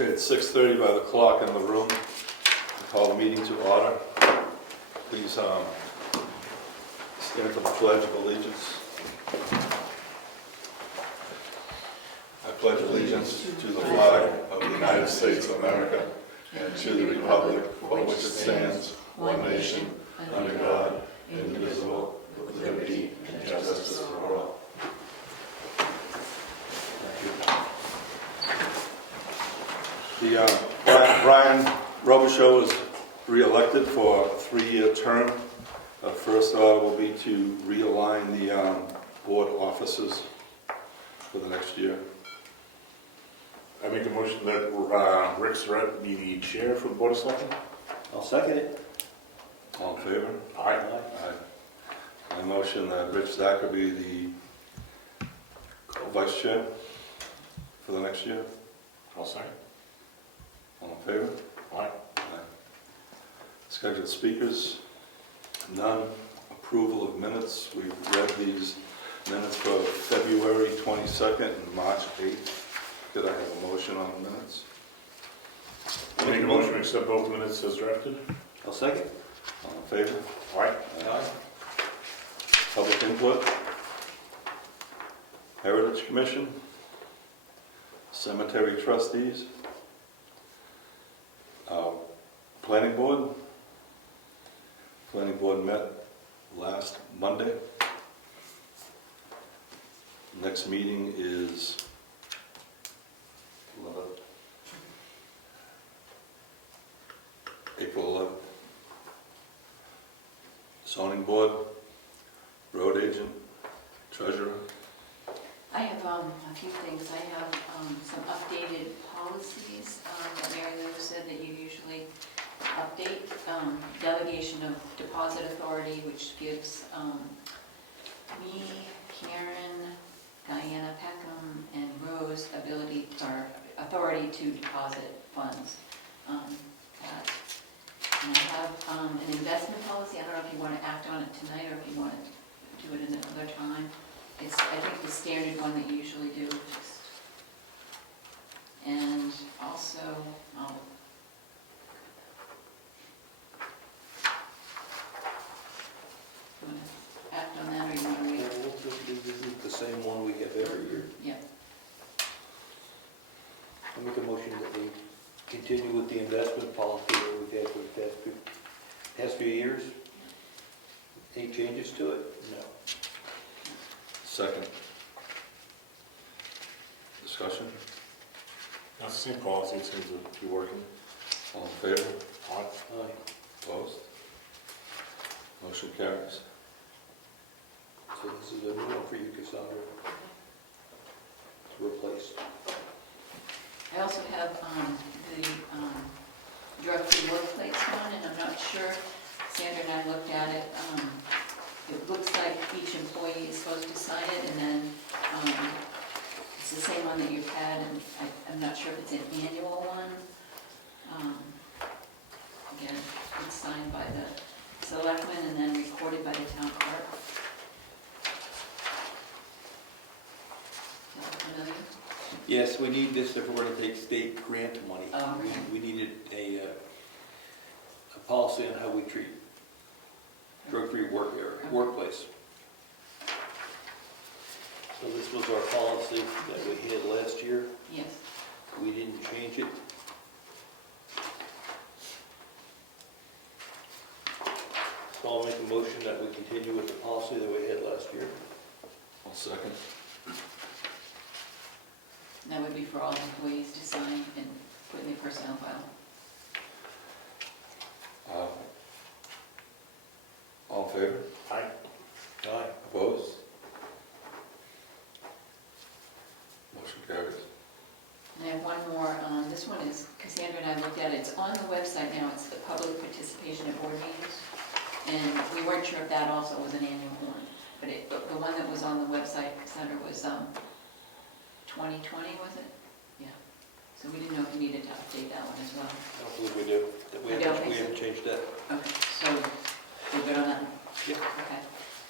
Okay, it's 6:30 by the clock in the room. I call the meeting to order. Please stand for the Pledge of Allegiance. I pledge allegiance to the flag of the United States of America and to the republic for which it stands, one nation, under God, indivisible, with liberty and justice for all. The Brian Robichaud is re-elected for a 3-year term. First order will be to realign the board offices for the next year. I make a motion that Rick Surratt be the chair for the Board of Selectmen. I'll second it. All in favor? Aye. Aye. I motion that Rich Zacher be the vice chair for the next year. I'll second. All in favor? Aye. Aye. Scheduled speakers, none. Approval of minutes. We've read these minutes for February 22nd and March 8th. Did I have a motion on the minutes? I make a motion to accept both minutes as drafted. I'll second. All in favor? Aye. Aye. Public input. Heritage Commission. Cemetery trustees. Planning Board. Planning Board met last Monday. Next meeting is April 11th. Zoning Board, Road Agent, Treasurer. I have a few things. I have some updated policies that Mary Lou said that you usually update. Delegation of deposit authority, which gives me, Karen, Diana Peckham, and Rose authority to deposit funds. And I have an investment policy. I don't know if you want to act on it tonight or if you want to do it another time. It's, I think, the standard one that you usually do. And also, you want to act on that or you want to read it? This is the same one we have every year. Yeah. I make a motion that we continue with the investment policy that we've had for the past few years. Any changes to it? No. Second. Discussion. That's the same policy, it seems to be working. All in favor? Aye. Aye. Opposed? Motion carries. So this is a new one for you, Cassandra, to replace. I also have the drug-free workplace one, and I'm not sure, Sandra and I looked at it. It looks like each employee is supposed to sign it, and then it's the same one that you've had, and I'm not sure if it's an annual one. Again, it's signed by the selectmen and then recorded by the town clerk. Is that familiar? Yes, we need this if we're going to take state grant money. Oh, okay. We needed a policy on how we treat drug-free workplace. So this was our policy that we had last year. Yes. We didn't change it. So I'll make a motion that we continue with the policy that we had last year. I'll second. That would be for all employees to sign and put in their personnel file. All in favor? Aye. Aye. Opposed? Motion carries. And I have one more, this one is, Cassandra and I looked at it, it's on the website now, it's the public participation at board meetings. And we weren't sure if that also was an annual one, but the one that was on the website, Cassandra, was 2020, was it? Yeah. So we didn't know if we needed to update that one as well. I don't believe we do. We You don't think so? haven't changed that. Okay, so we're good on that? Yeah. Okay.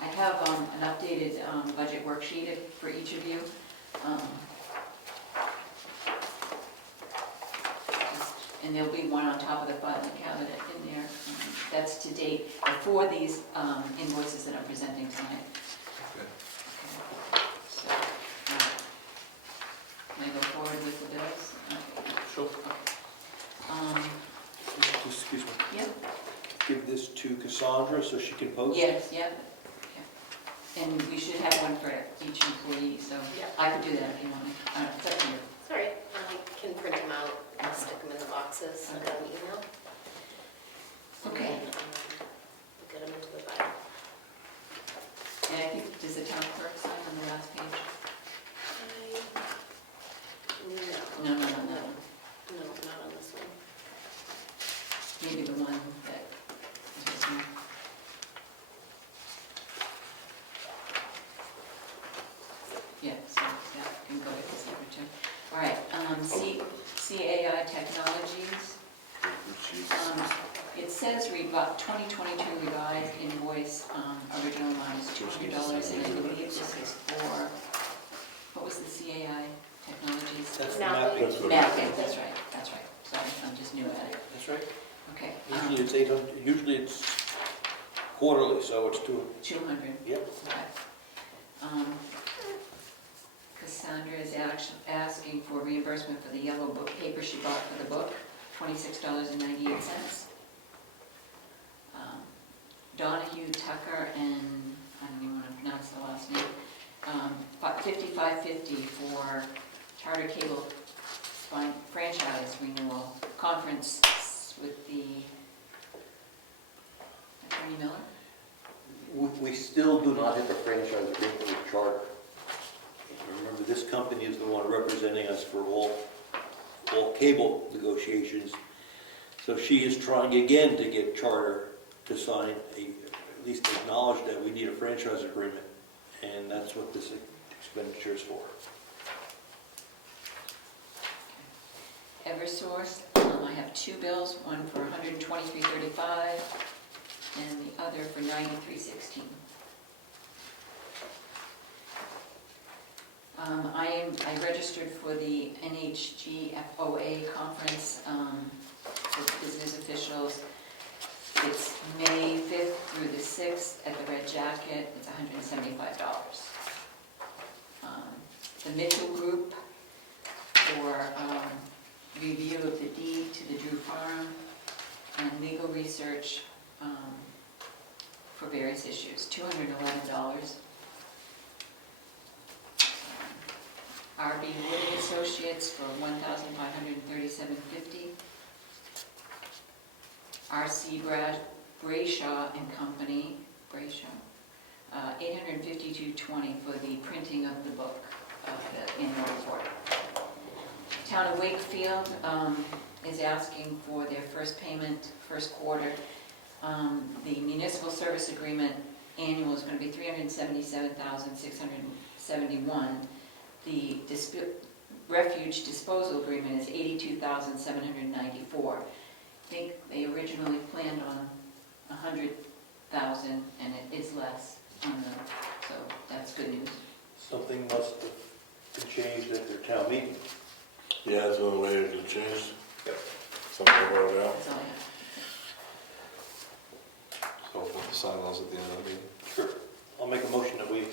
I have an updated budget worksheet for each of you. and there'll be one on top of the filing cabinet in there. That's to date for these invoices that I'm presenting tonight. Okay. Okay. So, can I go forward with the bills? Okay. Sure. Um, Excuse me. Yep, Give this to Cassandra so she can post? yes, yep. Yeah. And we should have one for each employee, so Yeah. I could do that if you want. It's up to you. Sorry, I can print them out and stick them in the boxes, send out an email. Okay. And then, we'll get them into the file. And I think, does the town clerk sign on the last page? No. No. No, not on this one. Maybe the one that is this one. Yeah, so that can go with the signature. All right, CAI Technologies. It says 2022 revised invoice, original amount is $200, and I believe this is for, what was the CAI Technologies? That's Mapping. That's what- Mapping, that's right. Sorry, I'm just new at it. That's right. Okay. Usually it's 800, usually it's quarterly, so it's 200. Yep. Okay. Cassandra is asking for reimbursement for the yellow book paper she bought for the book, $26.98. Donahue Tucker and, I don't even want to pronounce the last name, $55.50 for Charter Cable franchise renewal conference with the Attorney Miller. We still do not have a franchise agreement with Charter. Remember, this company is the one representing us for all cable negotiations. So she is trying again to get Charter to sign at least acknowledge that we need a franchise agreement. And that's what this expenditure is for. Eversource, I have two bills, one for $123.35 and the other for $93.16. I registered for the NHGFOA conference for business officials. It's May 5th through the 6th at the Red Jacket. It's $175. The Mitchell Group for review of the deed to the Drew Farm and legal research for various issues, $211. RB Wood and Associates for $1,537.50. RC Brayshaw and Company, $852.20 for the printing of the book, the annual report. Town of Wakefield is asking for their first payment, first quarter. The municipal service agreement annual is going to be $377,671. The refuge disposal agreement is $82,794. I think they originally planned on $100,000, and it is less on them, so that's good news. Something must have been changed at their town meeting. Yeah, that's one way to change. Yep. Something about that. That's all I have. So we'll sign those at the end of the meeting. Sure. I'll make a motion that we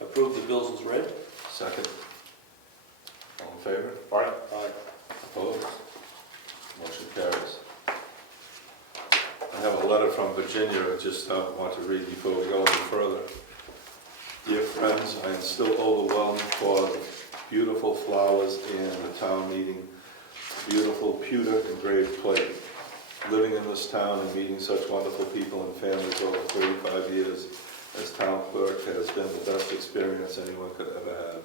approve the bills as read. Second. All in favor? Aye. Aye. Opposed? Motion carries. I have a letter from Virginia I just want to read before we go any further. Dear friends, I am still overwhelmed for the beautiful flowers and the town meeting, beautiful pewter engraved plate. Living in this town and meeting such wonderful people and families over 35 years as town clerk has been the best experience anyone could ever have.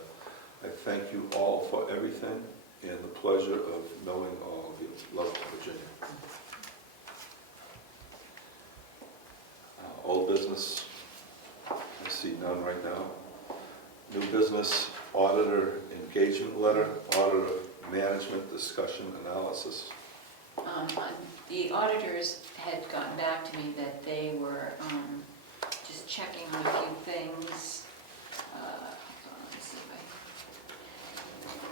I thank you all for everything and the pleasure of knowing all of you. Love, Virginia. Old business, I see none right now. New business, auditor engagement letter, auditor management discussion analysis. The auditors had gotten back to me that they were just checking on a few things. Hold on, let me see if I...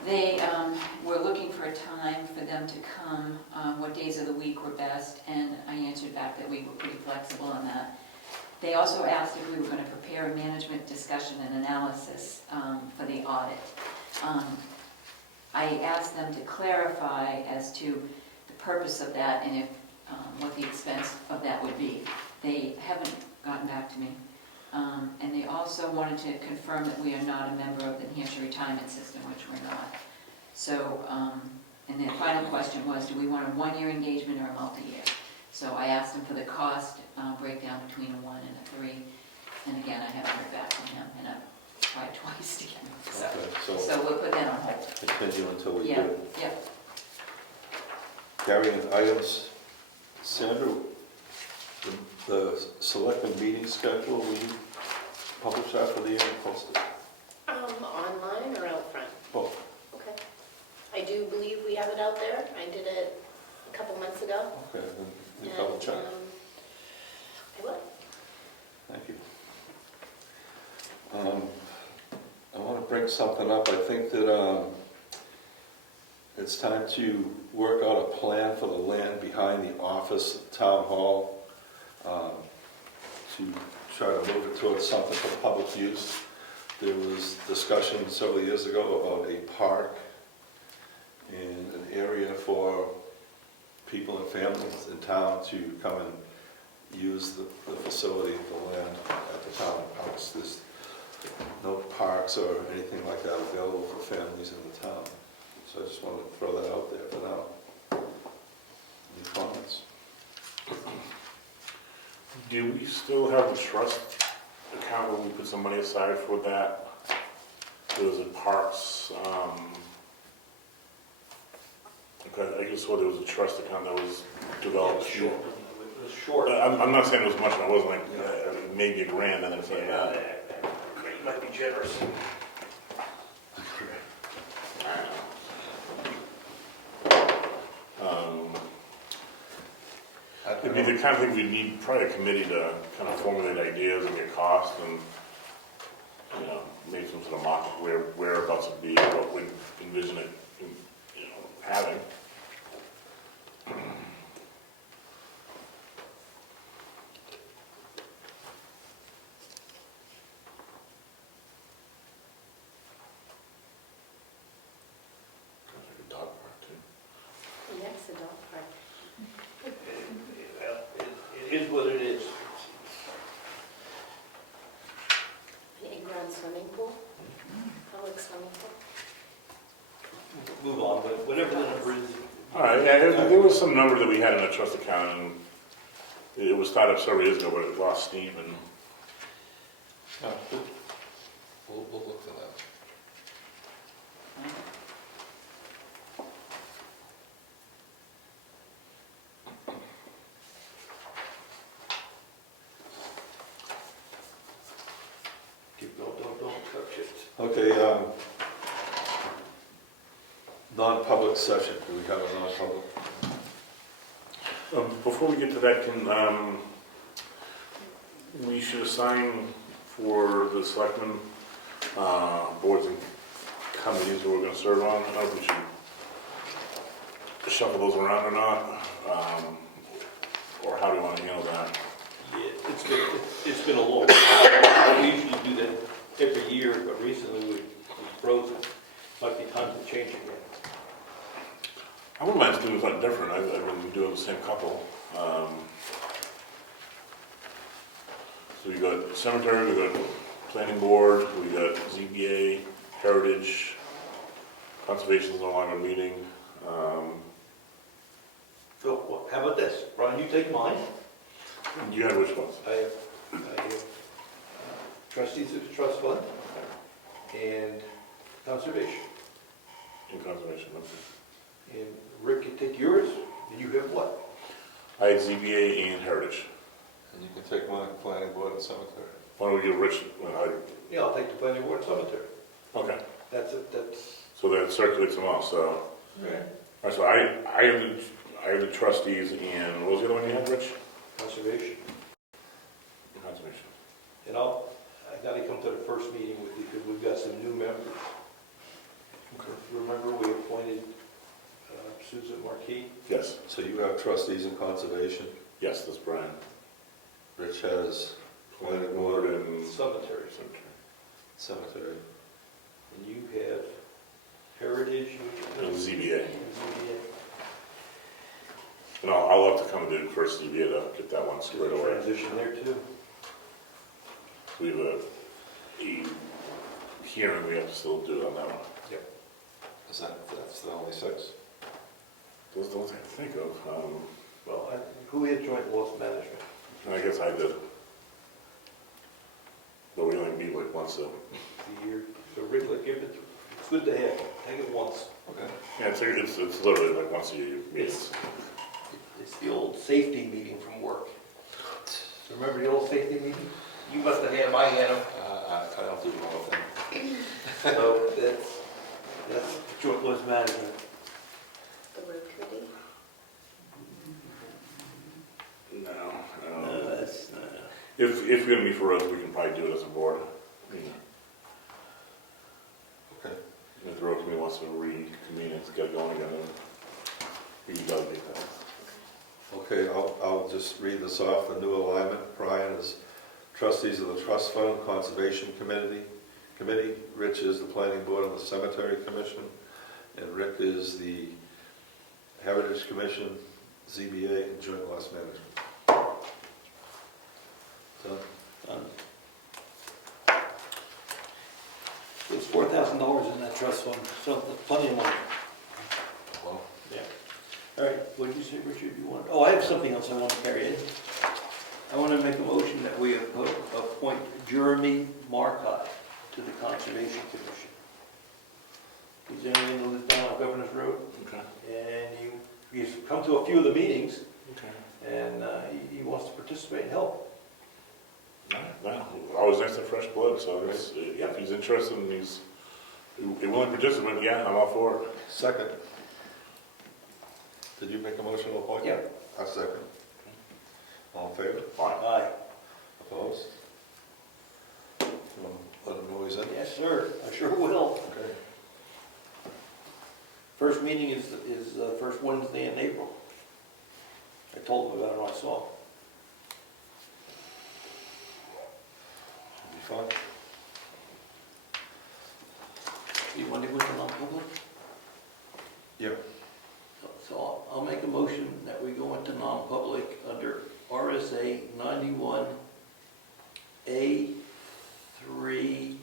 They were looking for for a time for them to come, what days of the week were best, and I answered back that we were pretty flexible on that. They also asked if we were going to prepare a management discussion and analysis for the audit. I asked them to clarify as to the purpose of that and if what the expense of that would be. They haven't gotten back to me. And they also wanted to confirm that we are not a member of the New Hampshire retirement system, which we're not. So, and the final question was, do we want a one-year engagement or a multi-year? So I asked him for the cost breakdown between a 1 and a 3. And again, I haven't heard back from him, and I've tried twice to get him. Okay, So we'll put that on hold. continue until we Yeah, do. yeah. Carrying items, Sandra, the selectmen meeting schedule, will you publish that for the year and post it? Online or out front? Both. Okay. I do believe we have it out there. I did it a couple months ago. Okay, then you double check. I will. Thank you. I want to bring something up. I think that it's time to work out a plan for the land behind the office at Town Hall, to try to move it towards something for public use. There was discussion several years ago about a park and an area for people and families in town to come and use the facility, the land at the town house. There's no parks or anything like that available for families in the town. So I just wanted to throw that out there for now. Any comments? Do we still have the trust account where we put some money aside for that? There was a parks, okay, I just saw there was a trust account that was developed. It was short. I'm not saying it was much, it wasn't like maybe $1 grand, and then it's like that. You might be generous. It'd be the kind of thing we'd need probably a committee to kind of formulate ideas and get costs and, you know, make some sort of mock whereabouts would be, what we'd envision it, you know, having. Like a dog park too. Yes, the dog park. Well, it is what it is. An in-ground swimming pool, public swimming pool. Move on, but whatever the number is. All right, yeah, there was some number that we had in a trust account, and it was started several years ago, but it lost steam, and We'll look for that. Don't touch it. Okay, non-public session, do we have a non-public? before we get to that, we should assign for the selectmen, boards and committees that we're gonna serve on. I don't know if we should shuffle those around or not, or how do you wanna handle that? Yeah, it's been a long time. We usually do that every year, but recently we frozen. Might be time to change again. I wouldn't mind doing something different. I've been doing the same couple. So we got cemetery, we got planning board, we got ZBA, heritage, conservation's no longer meeting. So how about this? Brian, you take mine. You had which ones? I have trustees of the trust fund and conservation. In conservation, okay. And Rick, you take yours, and you have what? I had ZBA and heritage. And you can take my planning board and cemetery. Why don't we give Rich, Yeah, I'll take the planning board cemetery. okay, That's it, that's. so that circulates them all, so. Right. All right, so I have the trustees and, what was the other one you had, Rich? Conservation. Conservation. And I gotta come to the first meeting with you, because we've got some new members. Okay. If you remember, we appointed Marquis. Yes, So you have trustees in conservation, yes, that's Brian. Rich has planning board and Cemetery. cemetery. And you have Heritage, And ZBA. and ZBA. And I'll have to come to the first ZBA to get that one squared away. Transition there too. We have a hearing we have to still do on that one. That's the only 6? Those are the ones I can think of. Well, who had joint loss management? I guess I did. But we only meet like once a, The year, so regular, it's good to have, take it once. Okay. yeah, it's literally like once a year meetings. It's the old safety meeting from work. Remember the old safety meeting? You must have had them, I had them. I don't do the whole thing. So that's joint loss management. The road committee. No. That's, If you're gonna meet for roads, we can probably do it as a board. Okay. If the road committee wants to reconvene and get going again, we can delegate that. Okay, I'll just read this off. The new alignment, Brian is trustees of the trust fund, conservation committee. Rich is the planning board and the cemetery commission. And Rick is the heritage commission, ZBA, and joint loss management. Done? There's $4,000 in that trust fund, so that's plenty of money. Well, Yeah. All right, what did you say, Richard, you want? Oh, I have something else I want to carry in. I want to make a motion that we appoint Jeremy Marcotte to the Conservation Commission. He's the only one who lives down on Governor's Road, Okay. and he's come to a few of the meetings, Okay. and he wants to participate and help. Well, always nice to have fresh blood, so if he's interested and he's a willing participant, yeah, I'm all for it. second. Did you make a motion to appoint? Yeah. A second. All in favor? Fine. Aye. Opposed? You want to let him know he's in? Yes, sir, I sure will. Okay. First meeting is first Wednesday in April. I told him about it when I saw him. Should be fun. You want to go into non-public? Yeah. So I'll make a motion that we go into non-public under RSA 91A3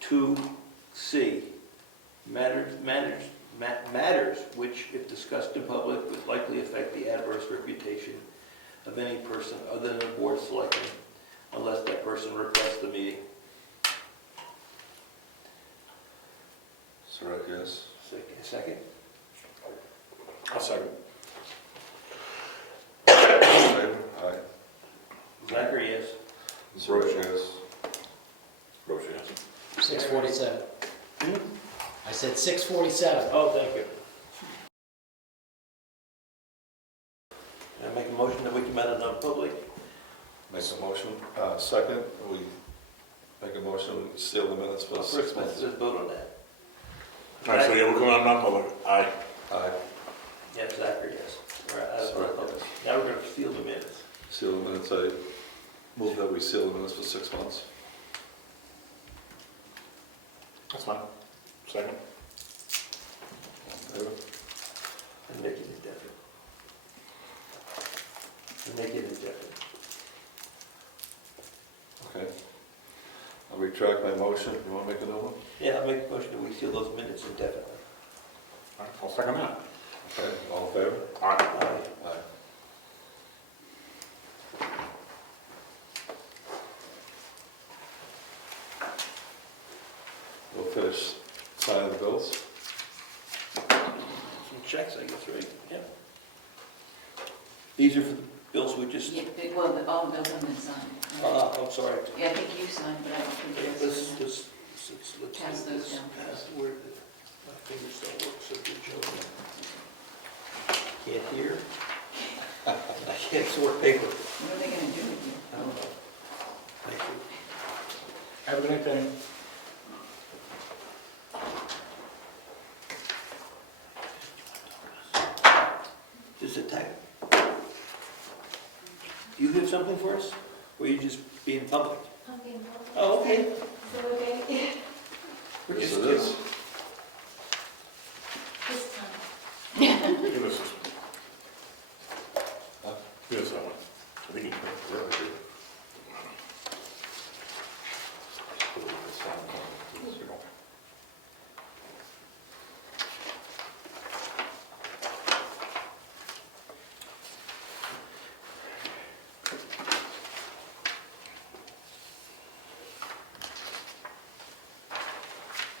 2C. Matters which, if discussed in public, would likely affect the adverse reputation of any person other than the board of selectmen, unless that person requests the meeting. Surratt, yes. Second? I'll second. All in favor? Aye. Zachary, yes. Surratt, yes. Roche, yes. 6:47. Hmm? I said 6:47. Oh, thank you. I make a motion that we come out of non-public. Make a motion. Second, we make a motion, we seal the minutes for 6 First, months. let's vote on that. All right, so yeah, we're coming out of non-public. Aye. Aye. Yes, Zachary, yes. We're out of Sorry. non-public. Now we're going to seal the minutes. Seal the minutes, I move that we seal the minutes for 6 months. That's fine. Second. Favor? And make it indefinite. And make it indefinite. Okay. I'll retract my motion. You want to make a new one? Yeah, I'll make a motion that we seal those minutes indefinitely. All right, I'll second that. Okay, all in favor? Aye. Aye. Aye. We'll finish signing the bills. Some checks, I guess, right? Yeah. These are for the bills we just, Yeah, well, all the bills have been signed. I'm sorry. Yeah, I think you signed, but I don't think Okay, yours let's signed. do Pass those this. down. Pass where my fingers don't work so good, Joe. Can't hear. I can't sort paper. What are they gonna do with you? I don't know. Thank you. Have a good night, Penny. have something for us? Or are you just being public? I'm being public. Oh, okay. Is that okay? We're Yes, just it is. This time. Give us this one. Huh? Give us that one. I think you can print it really good.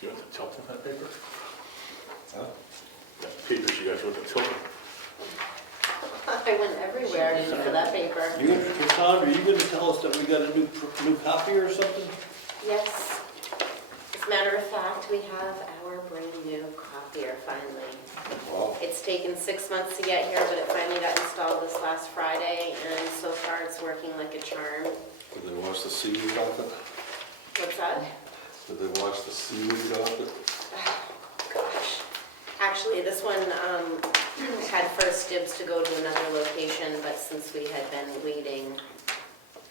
You want the tilt on that paper? Huh? That paper she got, you want the tilt on? I went everywhere for that paper. Cassandra, are you gonna tell us that we got a new copy or something? Yes. As a matter of fact, we have our brand new copier finally. Wow. It's taken 6 months to get here, but it finally got installed this last Friday, and so far it's working like a charm. Did they wash the seaweed off it? What's that? Did they wash the seaweed off it? Gosh. Actually, this one had first dibs to go to another location, but since we had been waiting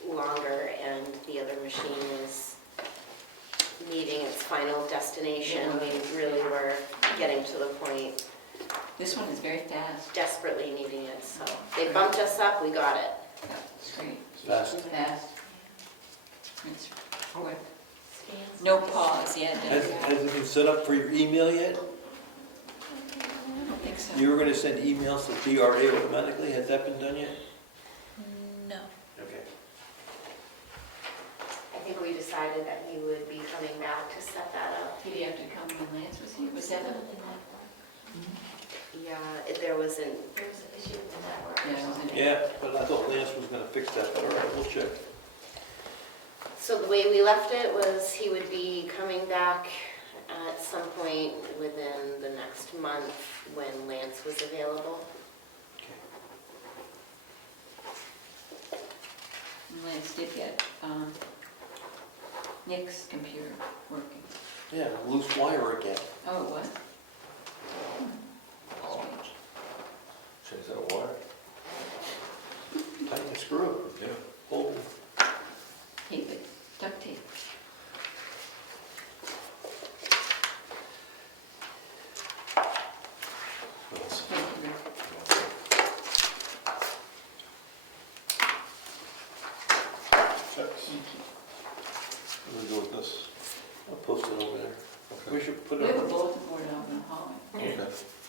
longer and the other machine is meeting its final destination, we really were getting to the point, This one is very fast. desperately needing it, so they bumped us up, we got it. Yeah, it's great. Fast. Fast. It's quick. No pause, yeah, Has it been set up for your email yet? I don't think so. You were gonna send emails to DRA automatically, has that been done yet? No. Okay. I think we decided that he would be coming back to set that up. Did he have to come when Lance was here? Was that a? Yeah, there was an issue with the network. Yeah, it was an- Yeah, but I thought Lance was gonna fix that, but all right, we'll check. So the way we left it was he would be coming back at some point within the next month when Lance was available. And Lance did get Nick's computer working. Yeah, loose wire again. Oh, it was? Change that water? Tighten the screw. Yeah. Hold. Tape it, duct tape. Thank you, Rick. Checks. Thank you. What do we do with this? I'll post it over there. We Okay. should put We it have a on. bulletin board out in the hallway. Okay.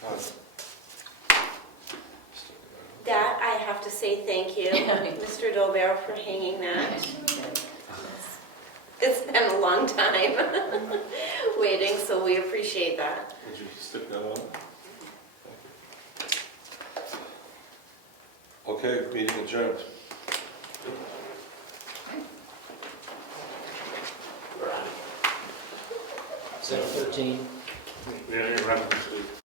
All right. That, I have to say thank you, Mr. Dolbear, for hanging that. It's been a long time waiting, so we appreciate that. Would you stick that on? Okay, meeting adjourned. 7:13. Yeah, you're right.